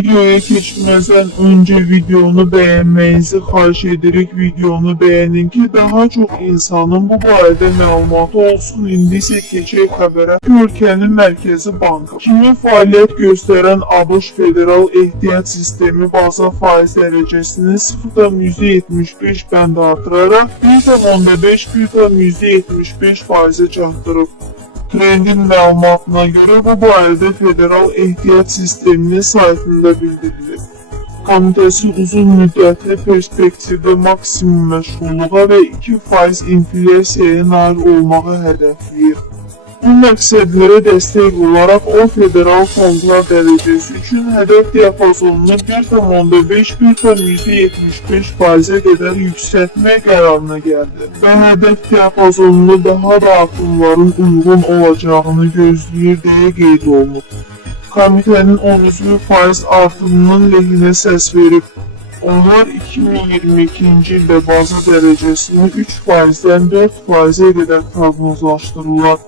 Videoya geçmeden önce videonu beğenmenizi xahiş ederek videonu beğenin ki daha çok insanın bu barədə məlumatı olsun. İndi isə keçək xəbərə. Ölkənin Mərkəzi Bankı kimi fəaliyyət göstərən ABŞ Federal Ehtiyat Sistemi baza faiz dərəcəsini 0,75 bənd artıraraq 1,5-1,75 faizə çatdırıb. Trendin məlumatına görə bu barədə Federal Ehtiyat Sisteminin saytında bildirilib. Komitəsi uzun müddətli perspektivdə maksimum məşğulluğa və 2% inflyasiyaya nail olmağı hədəfləyir. Bu məqsədlərə dəstək olaraq o federal fondlar dərəcəsi üçün hədəf diapazonunu 1,5-1,75 faizə qədər yüksəltmək qərarına gəldi və hədəf diapazonunu daha da artımların uyğun olacağını gözləyir deyə qeyd olunub. Komitənin 10 üzvü faiz artımının lehinə səs verib. Onlar 2022-ci ildə baza dərəcəsini 3%-dən 4%-ə qədər proqnozlaşdırırlar.